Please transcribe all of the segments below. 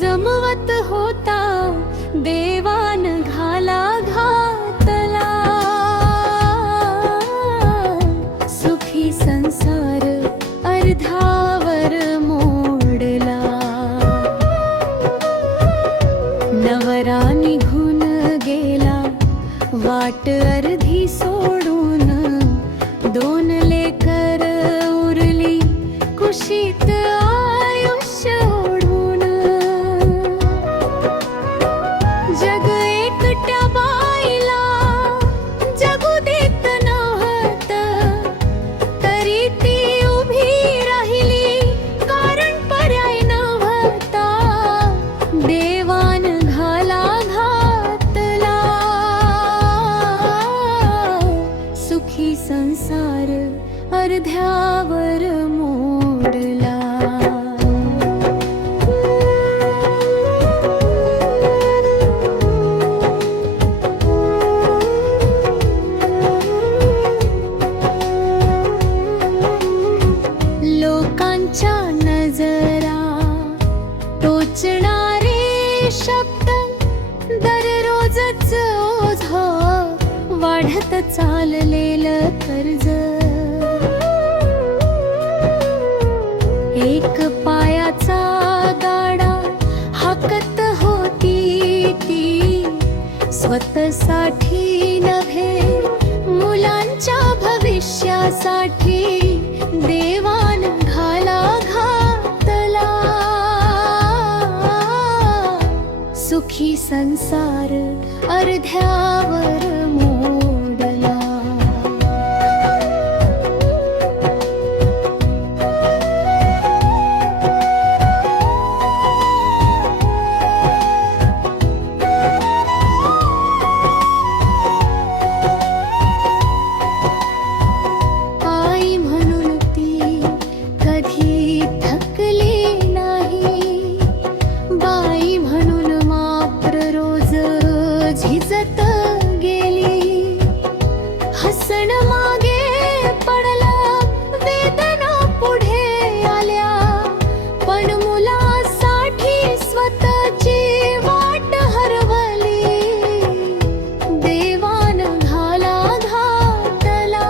जमवत होता देवान घाला घातला। सुखी संसार अर्धावर मोडला। नवरा निघून गेला वाट अर्धी सोडून, दोन लेकर उरली कुशीत आयुष्य ओढून। जग एकट्या बाईला जगू देत नव्हत, तरी ती उभी राहिली कारण पर्याय नव्हता। देवान घाला घातला। सुखी संसार अर्ध्यावर मोडला। लोकांच्या नजरा टोचणारे शब्द, दररोजच ओझ वाढत चाललेलं कर्ज। एक पायाचा गाडा हाकत होती ती, स्वतःसाठी नव्हे मुलांच्या भविष्यासाठी। देवान घाला घातला। सुखी संसार अर्ध्यावर मोडला। आई म्हणून ती कधी थकली नाही, बाई म्हणून मात्र रोज झिजत गेली। हसण मागे पडलं, वेदना पुढे आल्या, पण मुलासाठी स्वतःची वाट हरवली। देवान घाला घातला।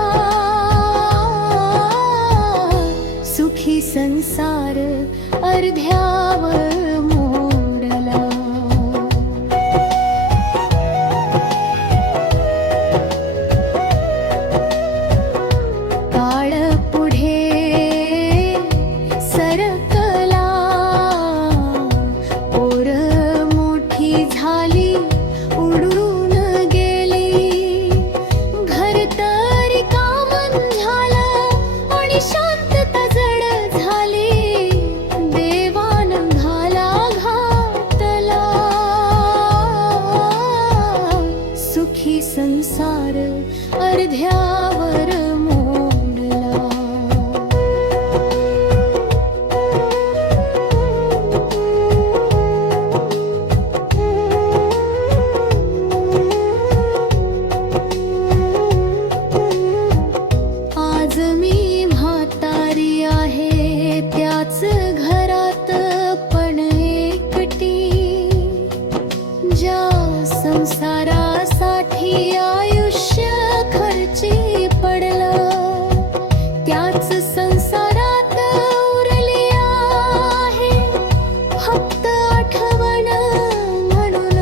सुखी संसार अर्ध्यावर मोडला। काळ पुढे सरकला, पोर मोठी झाली उडून गेली। घर तरी कामन झालं आणि शांतता जड झाली। देवान घाला घातला। सुखी संसार अर्ध्यावर मोडला। आज मी म्हातारी आहे त्याच घरात, पण एकटी। ज्या संसारासाठी आयुष्य खर्ची पडलं, त्याच संसारात उरली आहे फक्त आठवण म्हणून।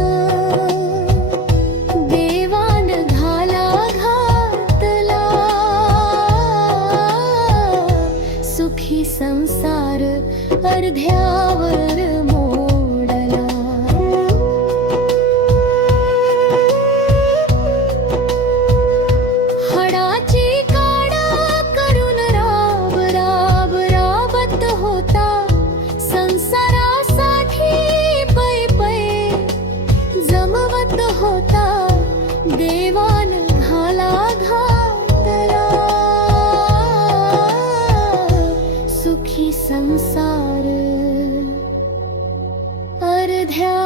देवान घाला घातला। सुखी संसार अर्ध्यावर मोडला। हडाची काढा करून राब राब राबत होता, संसारासाठी पै पै जमवत होता। देवान घाला घातला। सुखी संसार अर्ध्या